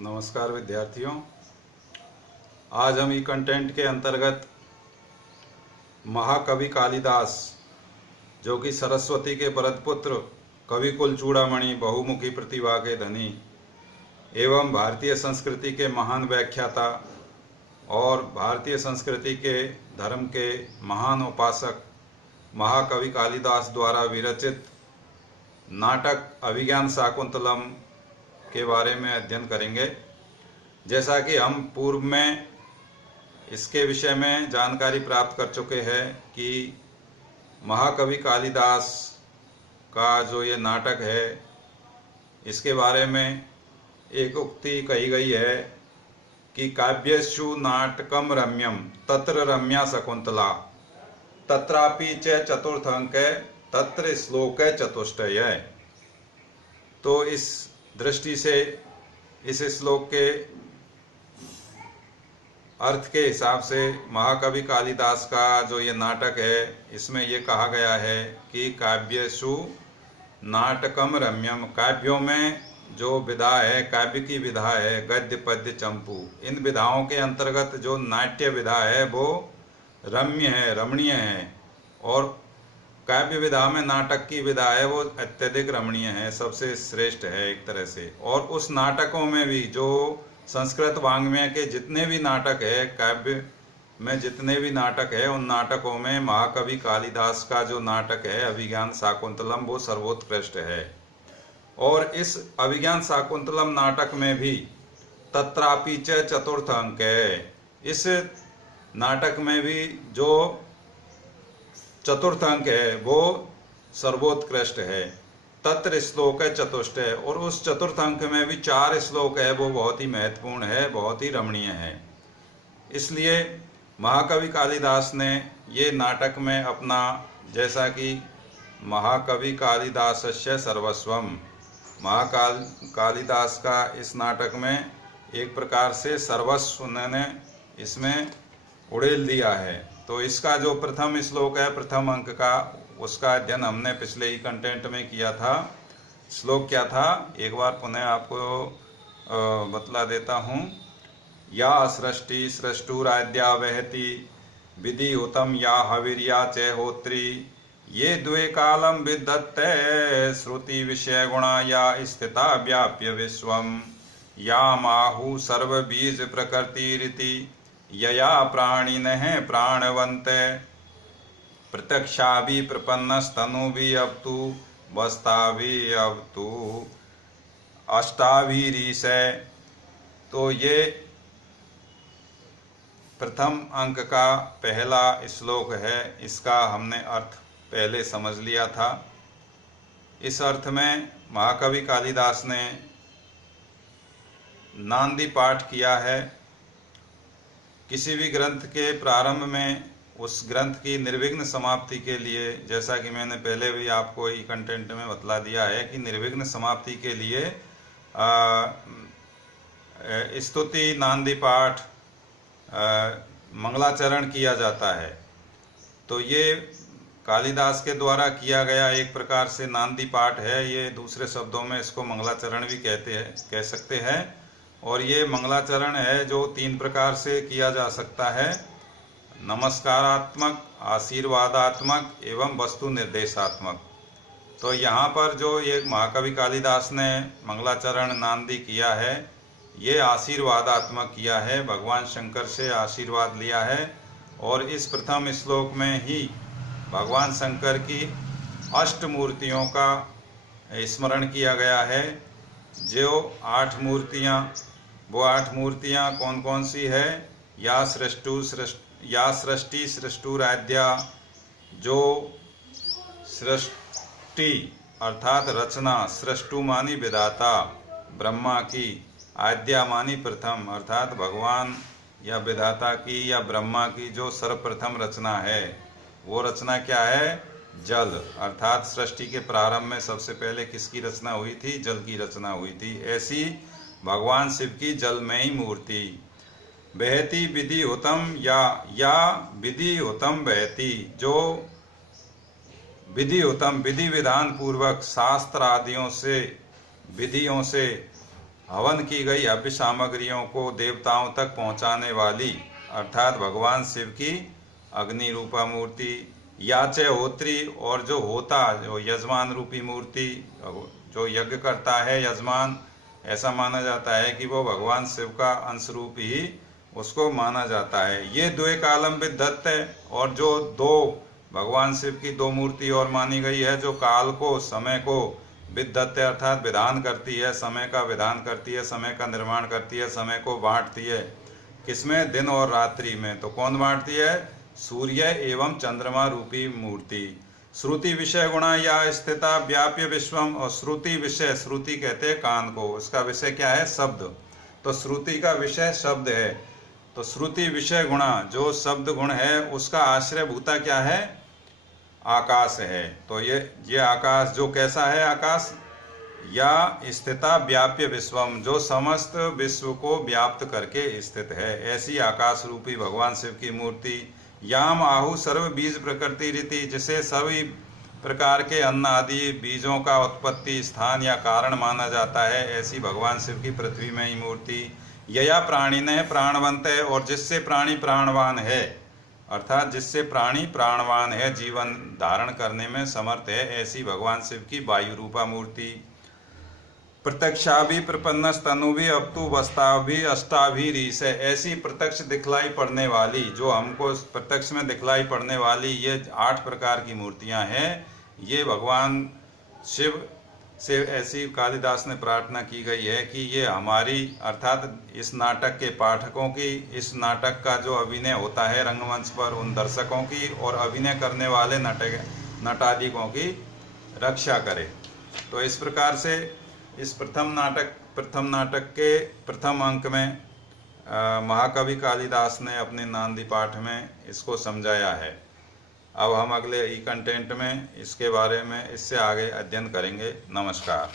नमस्कार विद्यार्थियों। आज हम ई कंटेंट के अंतर्गत महाकवि कालिदास, जो कि सरस्वती के भरतपुत्र, कवि कुल चूड़ामणि, बहुमुखी प्रतिभा के धनी एवं भारतीय संस्कृति के महान व्याख्याता और भारतीय संस्कृति के धर्म के महान उपासक महाकवि कालिदास द्वारा विरचित नाटक अभिज्ञान शाकुंतलम के बारे में अध्ययन करेंगे। जैसा कि हम पूर्व में इसके विषय में जानकारी प्राप्त कर चुके हैं कि महाकवि कालिदास का जो ये नाटक है, इसके बारे में एक उक्ति कही गई है कि काव्येषु नाटकम रम्यम तत्र रम्या शकुंतला तत्रापि च चतुर्थ अंक तत्र श्लोक चतुष्टय। तो इस दृष्टि से इस श्लोक के अर्थ के हिसाब से महाकवि कालिदास का जो ये नाटक है, इसमें ये कहा गया है कि काव्येषु नाटकम रम्यम, काव्यों में जो विधा है, काव्य की विधा है गद्य पद्य चंपू, इन विधाओं के अंतर्गत जो नाट्य विधा है वो रम्य है, रमणीय है, और काव्य विधा में नाटक की विधा है वो अत्यधिक रमणीय है, सबसे श्रेष्ठ है एक तरह से। और उस नाटकों में भी जो संस्कृत वाङ्मय के जितने भी नाटक है, काव्य में जितने भी नाटक है, उन नाटकों में महाकवि कालिदास का जो नाटक है अभिज्ञान शाकुंतलम वो सर्वोत्कृष्ट है। और इस अभिज्ञान शाकुंतलम नाटक में भी तत्रापि च चतुर्थ अंक है, इस नाटक में भी जो चतुर्थ अंक है वो सर्वोत्कृष्ट है। तत्र श्लोक चतुष्ट है, और उस चतुर्थ अंक में भी 4 श्लोक है वो बहुत ही महत्वपूर्ण है, बहुत ही रमणीय है। इसलिए महाकवि कालिदास ने ये नाटक में अपना, जैसा कि महाकवि कालिदासस्य सर्वस्वम, कालिदास का इस नाटक में एक प्रकार से सर्वस्व उन्होंने इसमें उड़ेल दिया है। तो इसका जो प्रथम श्लोक है, प्रथम अंक का, उसका अध्ययन हमने पिछले ही कंटेंट में किया था। श्लोक क्या था, एक बार पुनः आपको बतला देता हूँ। या सृष्टि सृष्टुराद्या वहति विधि हुतम या हविर्या च होत्री ये द्वे कालम विदत्ते श्रुति विषय गुणा या स्थिता व्याप्य विश्वम या माहु सर्व बीज प्रकृति रीति यया प्राणिनः प्राणवन्ते प्रत्यक्षाभि प्रपन्नस्तनुभि अवतु वस्ताभि अवतु अष्टाभिरीशे। तो ये प्रथम अंक का पहला श्लोक है, इसका हमने अर्थ पहले समझ लिया था। इस अर्थ में महाकवि कालिदास ने नांदी पाठ किया है। किसी भी ग्रंथ के प्रारंभ में उस ग्रंथ की निर्विघ्न समाप्ति के लिए, जैसा कि मैंने पहले भी आपको ई कंटेंट में बतला दिया है कि निर्विघ्न समाप्ति के लिए स्तुति, नांदी पाठ, मंगलाचरण किया जाता है। तो ये कालिदास के द्वारा किया गया एक प्रकार से नांदी पाठ है। ये दूसरे शब्दों में इसको मंगलाचरण भी कह सकते हैं। और ये मंगलाचरण है जो 3 प्रकार से किया जा सकता है: नमस्कारात्मक, आशीर्वादात्मक एवं वस्तु निर्देशात्मक। तो यहाँ पर जो ये महाकवि कालिदास ने मंगलाचरण नांदी किया है, ये आशीर्वादात्मक किया है, भगवान शंकर से आशीर्वाद लिया है। और इस प्रथम श्लोक में ही भगवान शंकर की 8 मूर्तियों का स्मरण किया गया है। जो 8 मूर्तियाँ, वो 8 मूर्तियाँ कौन कौन सी है? या सृष्टि सृष्टुराद्या, जो सृष्टि अर्थात रचना, सृष्टु मानी विधाता ब्रह्मा की, आद्या मानी प्रथम अर्थात भगवान या विधाता की या ब्रह्मा की जो सर्वप्रथम रचना है, वो रचना क्या है? जल, अर्थात सृष्टि के प्रारंभ में सबसे पहले किसकी रचना हुई थी? जल की रचना हुई थी। ऐसी भगवान शिव की जल में ही मूर्ति। बहती विधि हुतम, या विधि हुतम बहती, जो विधि हुतम, विधि विधान पूर्वक शास्त्र आदियों से, विधियों से हवन की गई हव्य सामग्रियों को देवताओं तक पहुंचाने वाली अर्थात भगवान शिव की अग्नि रूपा मूर्ति, याचे होत्री और जो होता जो यजमान रूपी मूर्ति, जो यज्ञ करता है यजमान, ऐसा माना जाता है कि वो भगवान शिव का अंश रूप ही उसको माना जाता है। ये द्वे कालंबित दत्त है। और जो दो भगवान शिव की दो मूर्ति और मानी गई है जो काल को समय को विदत्त अर्थात विधान करती है, समय का विधान करती है, समय का निर्माण करती है, समय को बांटती है। किसमें? दिन और रात्रि में। तो कौन बांटती है? सूर्य एवं चंद्रमा रूपी मूर्ति। श्रुति विषय गुणा या स्थिता व्याप्य विश्वम। और श्रुति विषय, श्रुति कहते हैं कान को, इसका विषय क्या है? शब्द। तो श्रुति का विषय शब्द है। तो श्रुति विषय गुणा जो शब्द गुण है उसका आश्रय भूता क्या है? आकाश है। तो ये आकाश जो कैसा है? आकाश या स्थिता व्याप्य विश्वम जो समस्त विश्व को व्याप्त करके स्थित है, ऐसी आकाश रूपी भगवान शिव की मूर्ति। याम आहु सर्व बीज प्रकृति रीति, जिसे सभी प्रकार के अन्न आदि बीजों का उत्पत्ति स्थान या कारण माना जाता है, ऐसी भगवान शिव की पृथ्वी में ही मूर्ति। यया प्राणी ने प्राणवंत है और जिससे प्राणी प्राणवान है, अर्थात जिससे प्राणी प्राणवान है, जीवन धारण करने में समर्थ है, ऐसी भगवान शिव की वायु रूपा मूर्ति। प्रत्यक्षा भी प्रपन्न स्तनु भी अपतु वस्ता भी अष्टा भी रीस है, ऐसी प्रत्यक्ष दिखलाई पड़ने वाली, जो हमको प्रत्यक्ष में दिखलाई पड़ने वाली ये 8 प्रकार की मूर्तियां हैं, ये भगवान शिव से ऐसी कालिदास ने प्रार्थना की गई है कि ये हमारी अर्थात इस नाटक के पाठकों की, इस नाटक का जो अभिनय होता है रंगमंच पर उन दर्शकों की और अभिनय करने वाले नटादिकों की रक्षा करे। तो इस प्रकार से इस प्रथम नाटक के प्रथम अंक में महाकवि कालिदास ने अपने नांदी पाठ में इसको समझाया है। अब हम अगले ई कंटेंट में इसके बारे में इससे आगे अध्ययन करेंगे। नमस्कार।